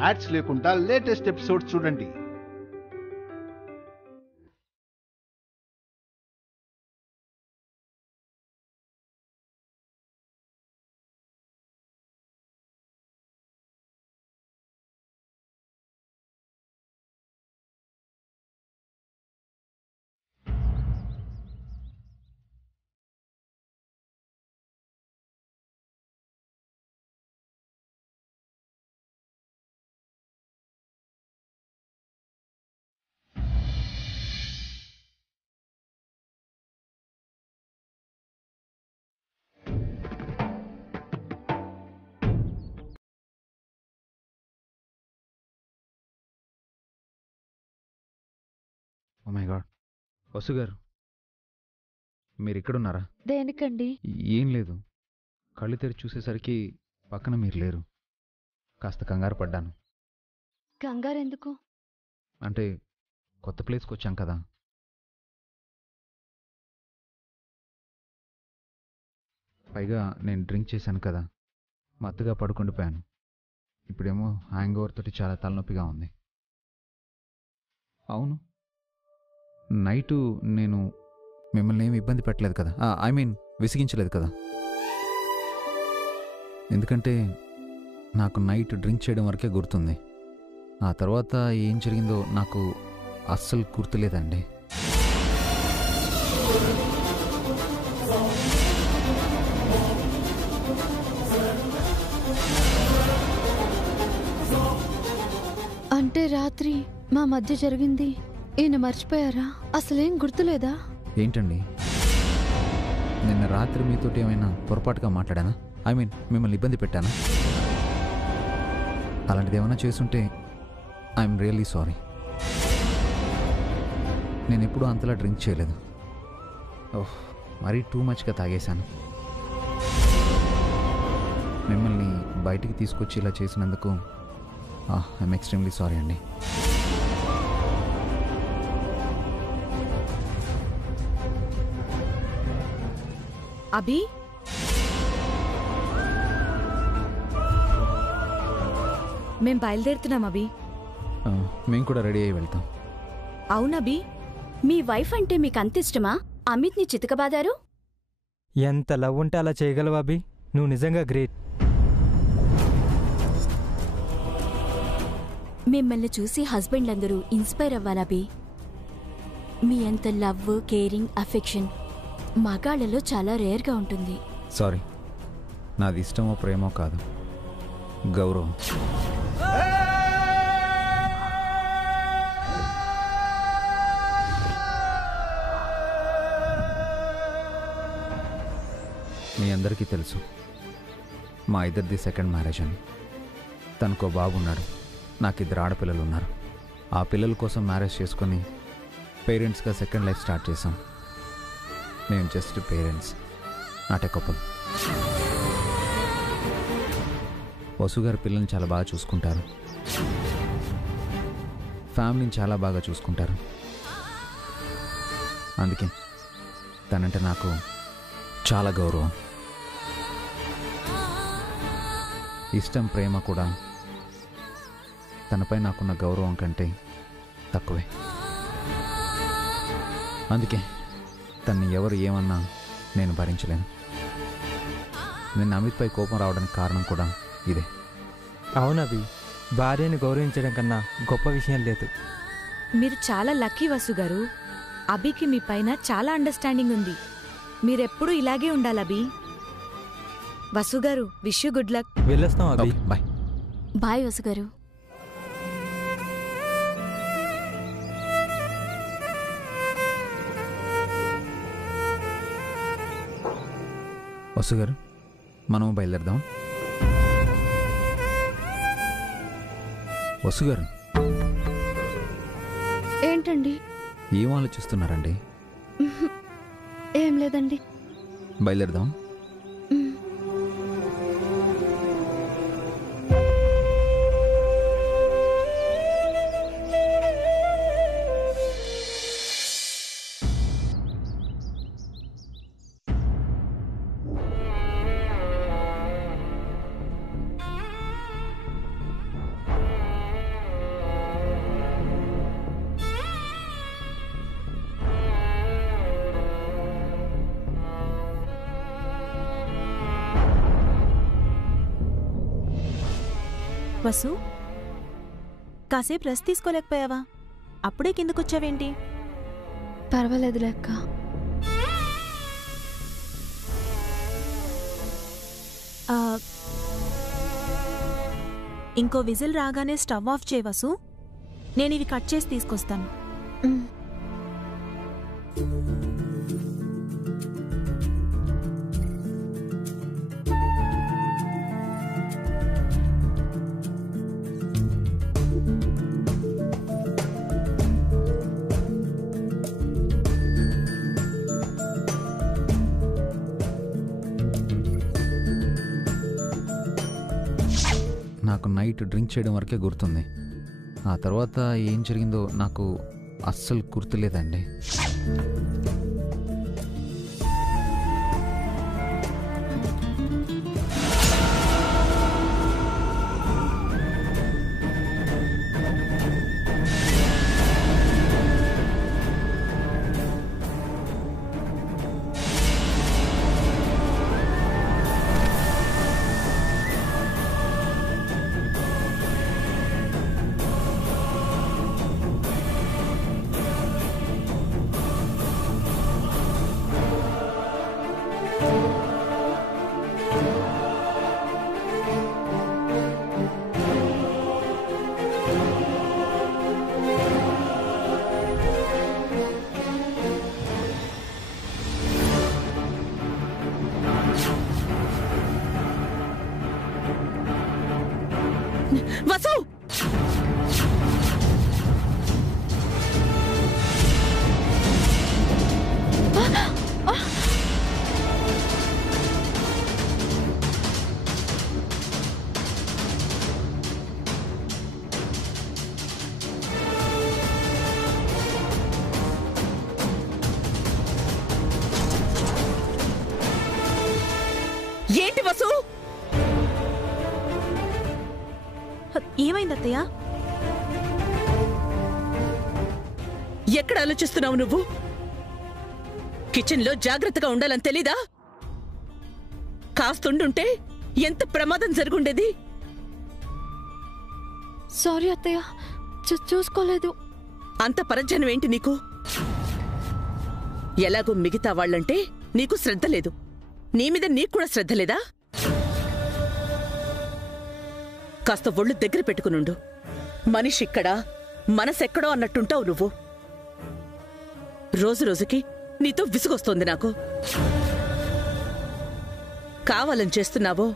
Ads లేకుండా latest episodes చూడండి. Oh my God, Vasu గారు మీరు ఇక్కడున్నారా? దేనికండి? ఏం లేదు, కళ్ళు తెరిచి చూసేసరికి పక్కన మీరు లేరు. కాస్త కంగారు పడ్డాను. కంగారెందుకు? అంటే కొత్త ప్లేస్కి వచ్చాం కదా. పైగా నేను డ్రింక్ చేశాను కదా, మత్తుగా పడుకుండిపోయాను. ఇప్పుడేమో హ్యాంగ్ ఓవర్ తోటి చాలా తలనొప్పిగా ఉంది. అవును, నైటు నేను మిమ్మల్ని ఏమి ఇబ్బంది పెట్టలేదు కదా, ఐ మీన్ విసిగించలేదు కదా. ఎందుకంటే నాకు నైట్ డ్రింక్ చేయడం వరకే గుర్తుంది. ఆ తర్వాత ఏం జరిగిందో నాకు అస్సలు గుర్తులేదండి. అంటే రాత్రి మా మధ్య జరిగింది ఈయన మర్చిపోయారా? అసలేం గుర్తులేదా? ఏంటండి, నిన్న రాత్రి మీతోటి ఏమైనా పొరపాటుగా మాట్లాడానా? ఐ మీన్ మిమ్మల్ని ఇబ్బంది పెట్టానా? అలాంటిది ఏమైనా చేసుంటే ఐఎమ్ రియల్లీ సారీ. నేను ఎప్పుడూ అంతలా డ్రింక్ చేయలేదు. ఓహ్, మరీ టూ మచ్గా తాగేశాను. మిమ్మల్ని బయటికి తీసుకొచ్చి ఇలా చేసినందుకు ఐఎమ్ ఎక్స్ట్రీమ్లీ సారీ అండి. అభి, మేం బయలుదేరుతున్నాం అభి. మేము కూడా రెడీ అయ్యి వెళ్తాం. అవునభి, మీ వైఫ్ అంటే మీకు అంత ఇష్టమా? అమిత్ని చితకబాదారు. ఎంత లవ్ ఉంటే అలా చేయగలవా అభి? నువ్వు నిజంగా గ్రేట్. మిమ్మల్ని చూసి హస్బెండ్లందరూ ఇన్స్పైర్ అవ్వాలభి. మీ అంత లవ్, కేరింగ్, అఫెక్షన్ మగాళ్లలో చాలా రేర్గా ఉంటుంది. సారీ, నాది ఇష్టమో ప్రేమో కాదు, గౌరవం. మీ అందరికీ తెలుసు మా ఇద్దరిది సెకండ్ మ్యారేజ్ అని. తనకో బాబు ఉన్నాడు, నాకు 2 ఆడపిల్లలు ఉన్నారు. ఆ పిల్లల కోసం మ్యారేజ్ చేసుకొని పేరెంట్స్గా సెకండ్ లైఫ్ స్టార్ట్ చేశాం. మేము just parents, not a couple. Vasu గారు పిల్లల్ని చాలా బాగా చూసుకుంటారు, ఫ్యామిలీని చాలా బాగా చూసుకుంటారు. అందుకే తనంటే నాకు చాలా గౌరవం. ఇష్టం, ప్రేమ కూడా తనపై నాకున్న గౌరవం కంటే తక్కువే. అందుకే తన్ని ఎవరు ఏమన్నా నేను భరించలేను. నేను అమిత్పై కోపం రావడానికి కారణం కూడా ఇదే. అవునభి, భార్యని గౌరవించడం కన్నా గొప్ప విషయం లేదు. మీరు చాలా లక్కీ వసు గారు. అభికి మీ పైన చాలా అండర్స్టాండింగ్ ఉంది. మీరెప్పుడూ ఇలాగే ఉండాలభి. వసు గారు, విష్ యూ గుడ్ లక్. వెళ్ళొస్తాం అభి. బాయ్. బాయ్ వసు గారు. వసు గారు, మనం బయలుదేరదాం. వసు గారు, ఏంటండి? ఏం ఆలోచిస్తున్నారండి? ఏం లేదండి. బయలుదేరదాం. వసు, కాసేపు రెస్ట్ తీసుకోలేకపోయావా? అప్పుడే కిందకొచ్చావేంటి? పర్వాలేదు లెక్క. ఇంకో విజిల్ రాగానే స్టవ్ ఆఫ్ చేయి వసు. నేను ఇవి కట్ చేసి తీసుకొస్తాను. నాకు నైట్ డ్రింక్ చేయడం వరకే గుర్తుంది. ఆ తర్వాత ఏం జరిగిందో నాకు అస్సలు గుర్తులేదండి. వసు! ఏంటి వసు? ఏమైంది అత్తయ్య? ఎక్కడ ఆలోచిస్తున్నావు నువ్వు? కిచెన్లో జాగ్రత్తగా ఉండాలని తెలీదా? కాస్తుండుంటే ఎంత ప్రమాదం జరుగుండేది. సారీ అత్తయ్య, చూసుకోలేదు. అంత పరధ్యానం ఏంటి నీకు? ఎలాగో మిగతా వాళ్ళంటే నీకు శ్రద్ధ లేదు. నీ మీద నీకు కూడా శ్రద్ధ లేదా? కాస్త ఒళ్ళు దగ్గర పెట్టుకునుండు. మనిషిక్కడా మనసెక్కడో అన్నట్టుంటావు నువ్వు. రోజు రోజుకి నీతో విసుగొస్తోంది నాకు. కావాలని చేస్తున్నావో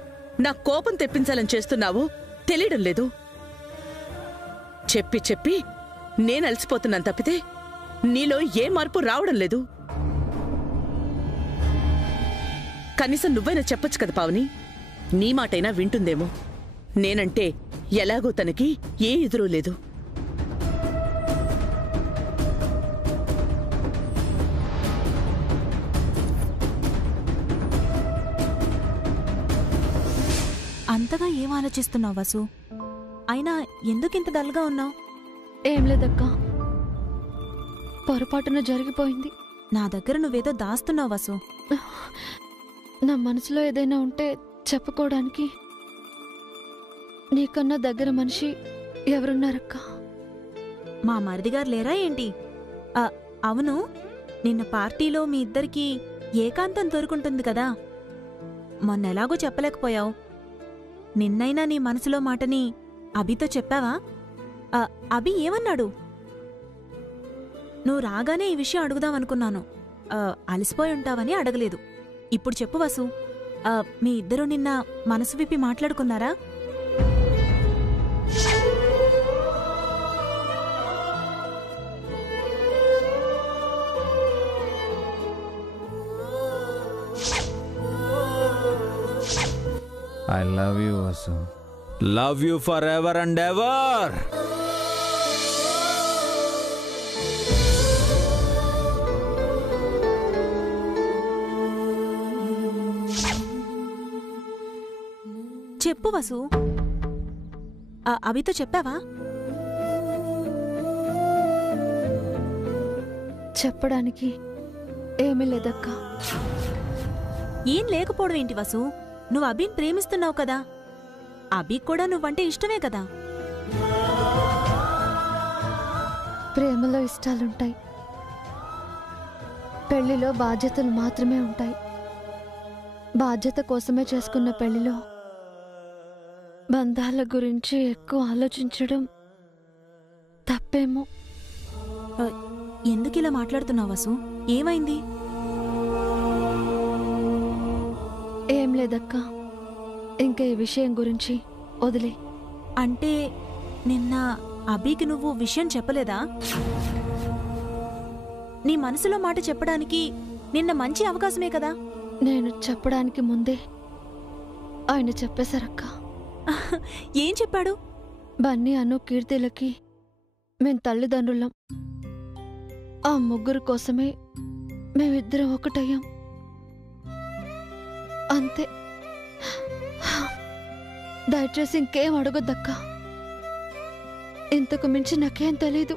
నా కోపం తెప్పించాలని చేస్తున్నావో తెలియడం లేదు. చెప్పి చెప్పి నేను అలసిపోతున్నాను తప్పితే నీలో ఏ మార్పు రావడం లేదు. కనీసం నువ్వైనా చెప్పొచ్చు కదా పావని. నీ మాటైనా వింటుందేమో. నేనంటే ఎలాగో తనకి ఏ ఎదురూ లేదు. అంతగా ఏం ఆలోచిస్తున్నావు వసు? అయినా ఎందుకింత డల్గా ఉన్నావు? ఏం లేదక్క, పొరపాటున జరిగిపోయింది. నా దగ్గర నువ్వేదో దాస్తున్నావు వసు. నా మనసులో ఏదైనా ఉంటే చెప్పుకోవడానికి నీకన్నా దగ్గర మనిషి ఎవరున్నారక్క? మా మరిదిగారు లేరా ఏంటి? అవును, నిన్న పార్టీలో మీ ఇద్దరికీ ఏకాంతం దొరుకుంటుంది కదా. మొన్నెలాగో చెప్పలేకపోయావు. నిన్నైనా నీ మనసులో మాటని అభితో చెప్పావా? అభి ఏమన్నాడు? నువ్వు రాగానే ఈ విషయం అడుగుదామనుకున్నాను. అలసిపోయి ఉంటావని అడగలేదు. ఇప్పుడు చెప్పు వసు, మీ ఇద్దరూ నిన్న మనసు విప్పి మాట్లాడుకున్నారా? I love you, Vasu. Love you forever and ever. చెప్పు వసు. అభితో చెప్పావా? చెప్పడానికి ఏమీ లేదక్క. ఏం లేకపోవడం ఏంటి వసు? నువ్వు అభిని ప్రేమిస్తున్నావు కదా. అభిక్ కూడా నువ్వంటే ఇష్టమే కదా. ప్రేమలో ఇష్టాలుంటాయి, పెళ్లిలో బాధ్యతలు మాత్రమే ఉంటాయి. బాధ్యత కోసమే చేసుకున్న పెళ్లిలో బంధాల గురించి ఎక్కువ ఆలోచించడం తప్పేమో. ఎందుకిలా మాట్లాడుతున్నావు వసు? ఏమైంది? ఏం లేదక్క, ఇంకా ఈ విషయం గురించి వదిలే. అంటే నిన్న అభికి నువ్వు విషయం చెప్పలేదా? నీ మనసులో మాట చెప్పడానికి నిన్న మంచి అవకాశమే కదా. నేను చెప్పడానికి ముందే ఆయన చెప్పేశారక్క. ఏం చెప్పాడు? బన్నీ అను కీర్తిలకి మేం తల్లిదండ్రులం, ఆ ముగ్గురు కోసమే మేమిద్దరం ఒకటయ్యాం, అంతే. దయచేసి ఇంకేం అడగొద్దక్క, ఇంతకు మించి నాకేం తెలీదు.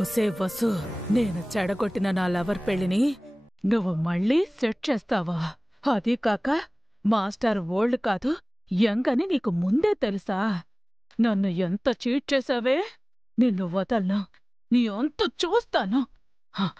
ఒసే వసు, నేను చెడగొట్టిన నా లవర్ పెళ్లిని నువ్వు మళ్ళీ సెట్ చేస్తావా? అదీ కాక మాస్టర్ ఓల్డ్ కాదు, యంగ్ అని నీకు ముందే తెలుసా? నన్ను ఎంత చీట్ చేసావే, నిన్ను వదలను, నీ అంత చూస్తాను. హ.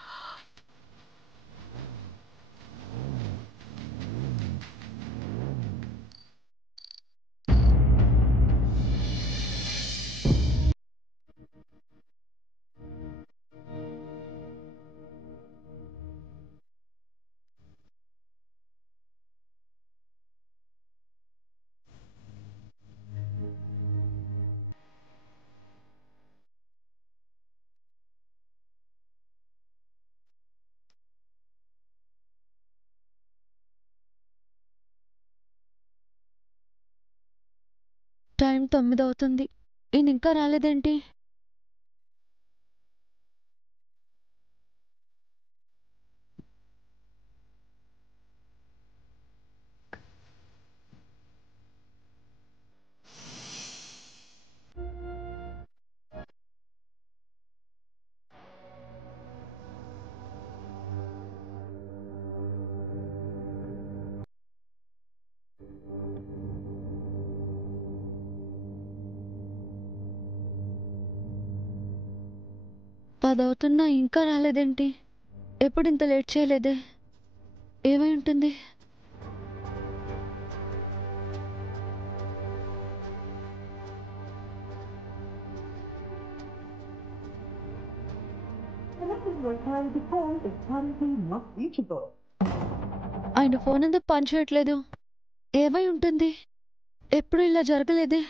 టైం 9 అవుతుంది, ఈయన ఇంకా రాలేదేంటి? పదవుతున్నా ఇంకా రాలేదేంటి? ఎప్పుడు ఇంత లేట్ చేయలేదే, ఏమై ఉంటుంది? ఆయన ఫోన్ ఎందుకు పని చేయట్లేదు? ఏమై ఉంటుంది? ఎప్పుడు ఇలా జరగలేదే.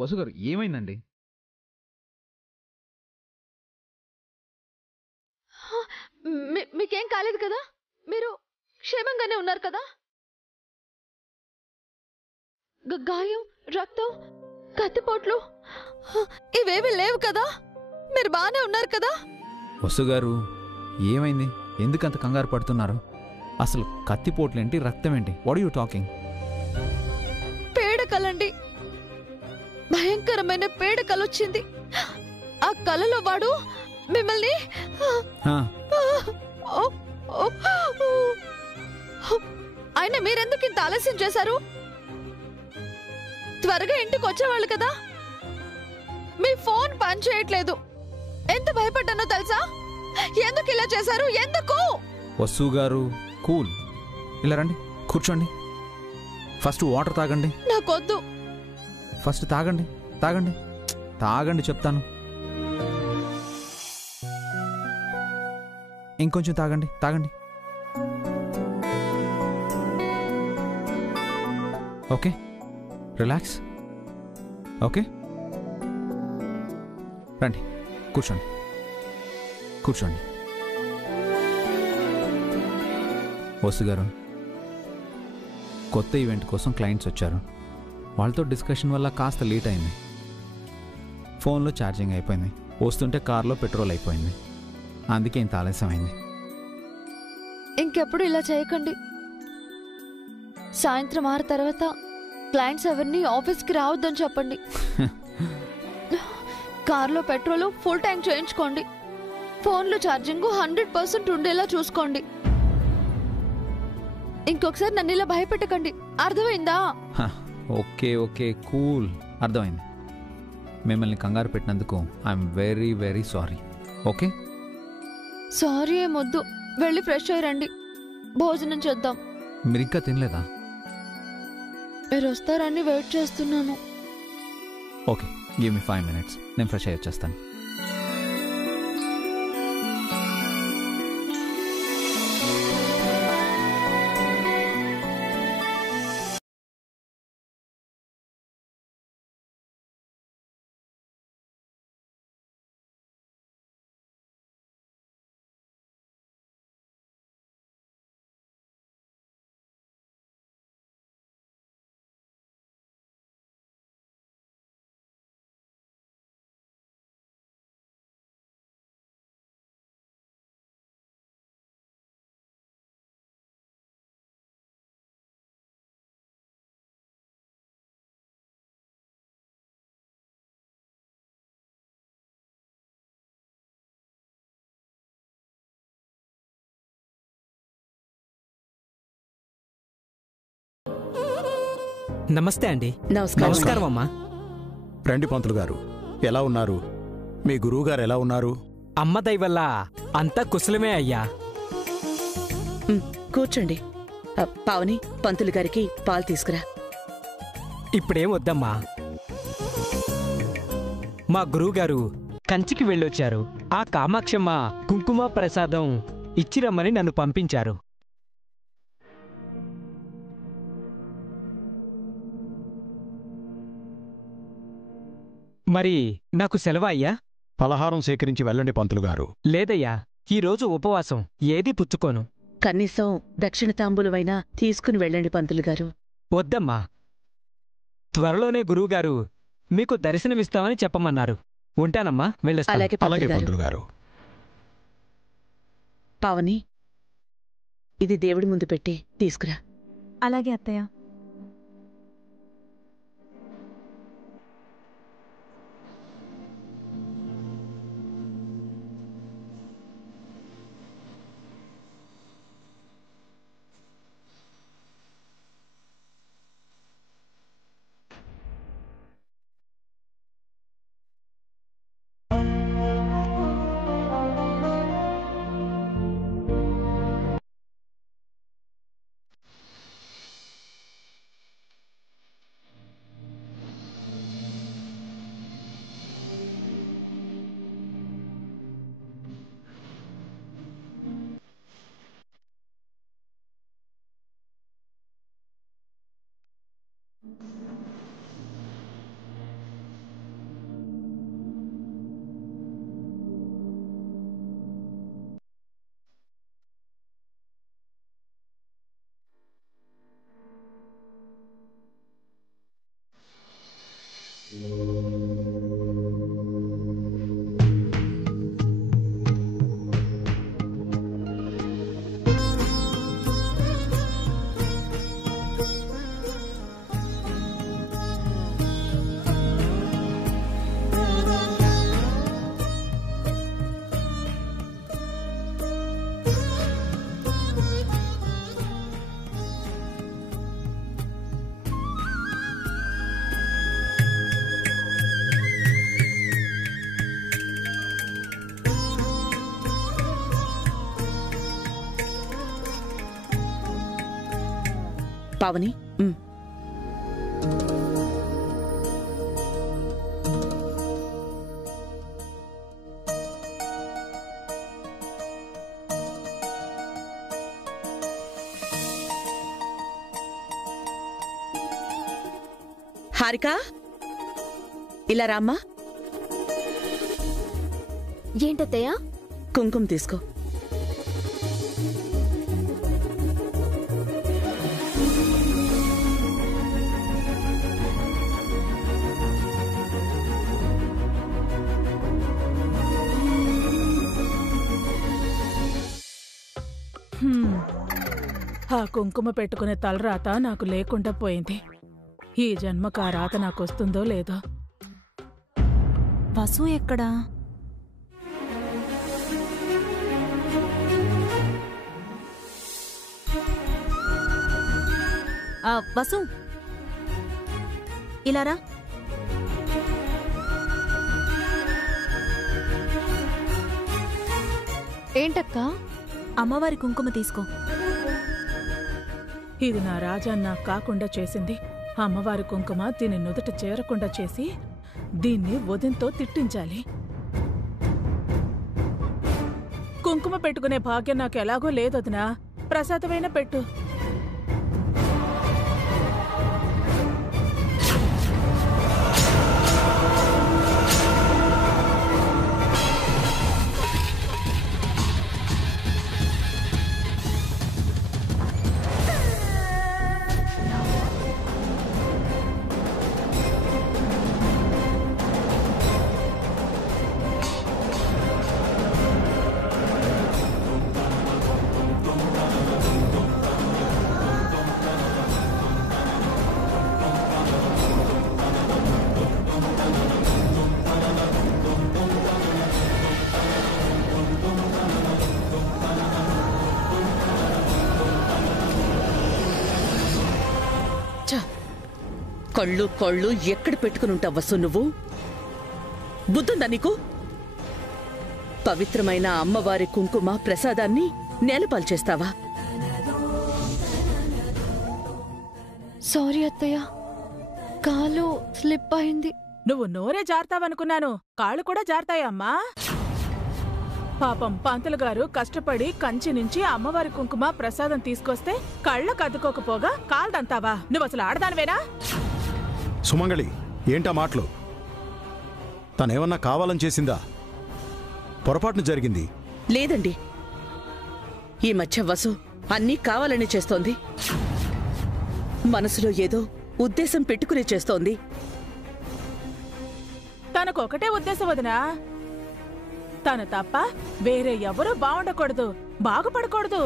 వసుగారు ఏమైందండి? మీకేం కాలేదు కదా? మీరు క్షేమంగానే ఉన్నారు కదా? గాయం, రక్తం, కత్తిపోట్లు ఇవేవి లేవు కదా? మీరు బాగానే ఉన్నారు కదా? వసుగారు ఏమైంది? ఎందుకంత కంగారు పడుతున్నారు? అసలు కత్తిపోట్లేంటి, రక్తం ఏంటి? What you talking? పేడకలండి, భయంకరమైన పేడకలొచ్చింది. ఆ కలలో వాడు మిమ్మల్ని అయినా మీరెందుకు ఇంత ఆలస్యం చేశారు? త్వరగా ఇంటికి వచ్చేవాళ్ళు కదా. మీ ఫోన్ పని చేయట్లేదు. ఎంత భయపడ్డానో తెలుసా? ఎందుకు ఇలా చేశారు? ఎందుకు? వసు గారు కూల్, ఇలా రండి, కూర్చోండి. ఫస్ట్ వాటర్ తాగండి. నాకొద్దు. ఫస్ట్ తాగండి, తాగండి, తాగండి చెప్తాను. ఇంకొంచెం తాగండి, తాగండి. Okay, relax. ఓకే, రండి, కూర్చోండి, కూర్చోండి. వసు గారు, కొత్త ఈవెంట్ కోసం క్లయింట్స్ వచ్చారు. వాళ్ళతో డిస్కషన్ వల్ల కాస్త లేట్ అయింది. ఫోన్లో ఛార్జింగ్ అయిపోయింది. వస్తుంటే కార్లో పెట్రోల్ అయిపోయింది. అందుకే ఇంత ఆలస్యమైంది. ఇంకెప్పుడు ఇలా చేయకండి. సాయంత్రం 6 తర్వాత క్లయింట్స్ ఎవరిని ఆఫీస్కి రావద్దని చెప్పండి. కార్లో పెట్రోల్ ఫుల్ ట్యాంక్ చేయించుకోండి. ఫోన్లో ఛార్జింగ్ 100% ఉండేలా చూసుకోండి. ఇంకొకసారి నన్ను ఇలా భయపెట్టకండి, అర్థమైందా? ఓకే ఓకే, కూల్, అర్థమైంది. మిమ్మల్ని కంగారు పెట్టినందుకు I'm very very sorry. Okay, sorry ఏమొద్దు, వెళ్ళి ఫ్రెష్ అయ్యి రండి, భోజనం చేద్దాం. మీరు ఇంకా తినలేదా? మీరు వస్తారని వెయిట్ చేస్తున్నాను. ఓకే, గివ్ మీ 5 minutes, నేను ఫ్రెష్ అయ్యి వచ్చేస్తాను. నమస్తే అండి. నమస్కారం. నమస్కారం అమ్మా. రండి పంతులు గారు, ఎలా ఉన్నారు? మీ గురువుగారు ఎలా ఉన్నారు? అమ్మ దయ వల్ల అంతా కుశలమే అయ్యా. కూర్చోండి. పావని, పంతులు గారికి పాలు తీసుకురా. ఇప్పుడేం వద్దమ్మా. మా గురువుగారు కంచికి వెళ్ళొచ్చారు. ఆ కామాక్షమ్మ కుంకుమ ప్రసాదం ఇచ్చిరమ్మని నన్ను పంపించారు. మరి నాకు సెలవా అయ్యా? పలహారం సేకరించి వెళ్ళండి పంతులు గారు. లేదయ్యా, ఈరోజు ఉపవాసం, ఏదీ పుచ్చుకోను. కనీసం దక్షిణ తాంబూలమైనా తీసుకుని వెళ్ళండి పంతులు గారు. వద్దమ్మా. త్వరలోనే గురువుగారు మీకు దర్శనమిస్తామని చెప్పమన్నారు. ఉంటానమ్మా, వెళ్ళొస్తాను. అలాగే అలాగే పంతులు గారు. పంతులు గారు. పావని, ఇది దేవుడి ముందు పెట్టి తీసుకురా. అలాగే అత్తయ్య. పావని హారిక ఇలా రామ్మా. ఏంటత్తయ్యా? కుంకుమ తీసుకో. ఆ కుంకుమ పెట్టుకునే తలరాత నాకు లేకుండా పోయింది. ఈ జన్మకు ఆ రాత నాకొస్తుందో లేదో. వసు ఎక్కడా? వసు ఇలారా. ఏంటక్కా? అమ్మవారి కుంకుమ తీసుకో. ఇది నా రాజా నాకు కాకుండా చేసింది. అమ్మవారి కుంకుమ దీని నుదుట చేరకుండా చేసి దీన్ని వదినతో తిట్టించాలి. కుంకుమ పెట్టుకునే భాగ్యం నాకు ఎలాగో లేదొదినా. ప్రసాదమైన పెట్టు. కళ్ళు కళ్ళు ఎక్కడ పెట్టుకునుంటావు వసు నువ్వు? బుద్ధుందా నీకు? పవిత్రమైన అమ్మవారి కుంకుమ ప్రసాదాన్ని నేలపాలు చేస్తావా? సారీ అత్తయ్య, కాలు స్లిప్ అయింది. నువ్వు నోరే జారుతావనుకున్నాను. కాళ్ళు కూడా జారుతాయమ్మా. పాపం పంతులు గారు కష్టపడి కంచి నుంచి అమ్మవారి కుంకుమ ప్రసాదం తీసుకొస్తే కళ్ళకు అద్దుకోకపోగా కాల్దంతావా? నువ్వు అసలు ఆడదానివేనా? సుమంగళి, ఏంటా మాటలు? తనేమన్నా కావాలని చేసిందా? పొరపాటున జరిగింది. లేదండి, ఈ మధ్య వసు అన్నీ కావాలని చేస్తోంది. మనసులో ఏదో ఉద్దేశం పెట్టుకునే చేస్తోంది. తనకొకటే ఉద్దేశం వదినా. తను తప్ప వేరే ఎవరూ బాగుండకూడదు, బాగుపడకూడదు.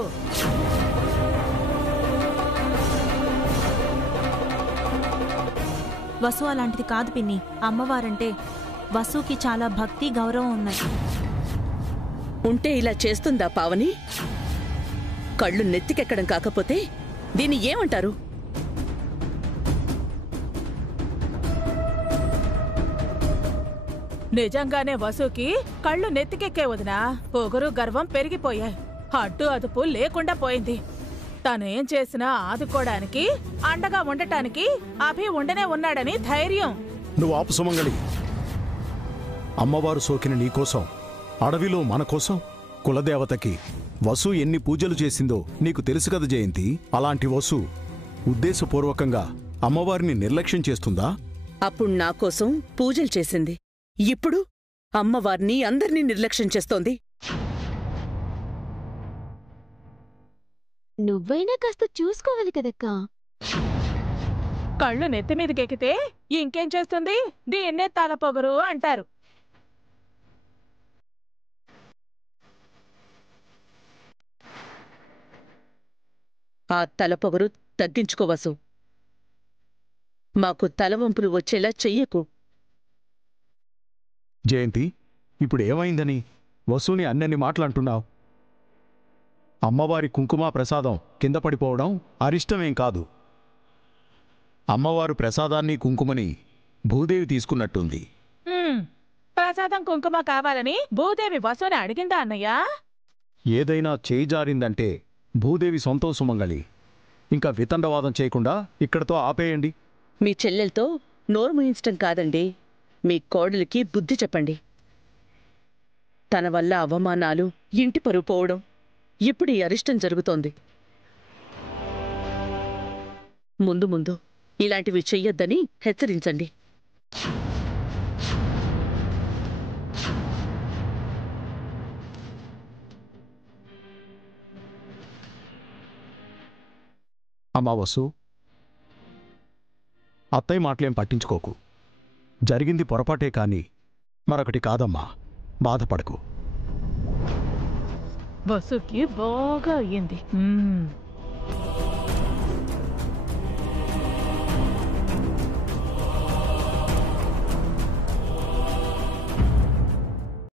వసు అలాంటిది కాదు పిన్ని. అమ్మవారంటే వసుకి చాలా భక్తి గౌరవం ఉన్నాయి. ఉంటే ఇలా చేస్తుందా పావని? కళ్ళు నెత్తికెక్కడం కాకపోతే దీన్ని ఏమంటారు? నిజంగానే వసుకి కళ్ళు నెత్తికెక్కే వదినా. పొగరు గర్వం పెరిగిపోయాయి. అడ్డు అదుపు లేకుండా పోయింది. తనేం చేసినా ఆదుకోవడానికి, అండగా ఉండటానికి అభి ఉండనే ఉన్నాడని ధైర్యం. నువ్వు ఆపు సుమంగళి. అమ్మవారు సోకిన నీకోసం, అడవిలో మన కోసం కులదేవతకి వసు ఎన్ని పూజలు చేసిందో నీకు తెలుసు కదా జయంతి. అలాంటి వసు ఉద్దేశపూర్వకంగా అమ్మవారిని నిర్లక్ష్యం చేస్తుందా? అప్పుడు నా కోసం పూజలు చేసింది. ఇప్పుడు అమ్మవారిని అందర్నీ నిర్లక్ష్యం చేస్తోంది. నువ్వైనా కాస్త చూసుకోవాలి కదక్కా. కళ్ళు నెత్తి మీదకెక్కితే ఇంకేం చేస్తుంది? దీన్నే తలపొగరు అంటారు. ఆ తలపొగరు తగ్గించుకోవసు. మాకు తలవంపులు వచ్చేలా చెయ్యకు. జయంతి, ఇప్పుడు ఏమైందని వసుని అన్నన్ని మాటలంటున్నావు? అమ్మవారి కుంకుమ ప్రసాదం కింద పడిపోవడం అరిష్టమేం కాదు. అమ్మవారు ప్రసాదాన్ని కుంకుమని భూదేవి తీసుకున్నట్టుంది. ప్రసాదం కుంకుమ కావాలని భూదేవి వసుని అడిగిందా అన్నయ్య? ఏదైనా చేయి జారిందంటే భూదేవి సొంతం సుమంగళి. ఇంకా వితండవాదం చేయకుండా ఇక్కడితో ఆపేయండి. మీ చెల్లెలతో నోరు ముయించటం కాదండి, మీ కోడలికి బుద్ధి చెప్పండి. తన వల్ల అవమానాలు, ఇంటి పరువు పోవడం, ఇప్పుడు ఈ అరిష్టం జరుగుతోంది. ముందు ముందు ఇలాంటివి చెయ్యొద్దని హెచ్చరించండి. అమ్మా వసు, అత్తయ్య మాటలేం పట్టించుకోకు. జరిగింది పొరపాటే కాని మరొకటి కాదమ్మా, బాధపడకు. వసుకి బాగా అయ్యింది.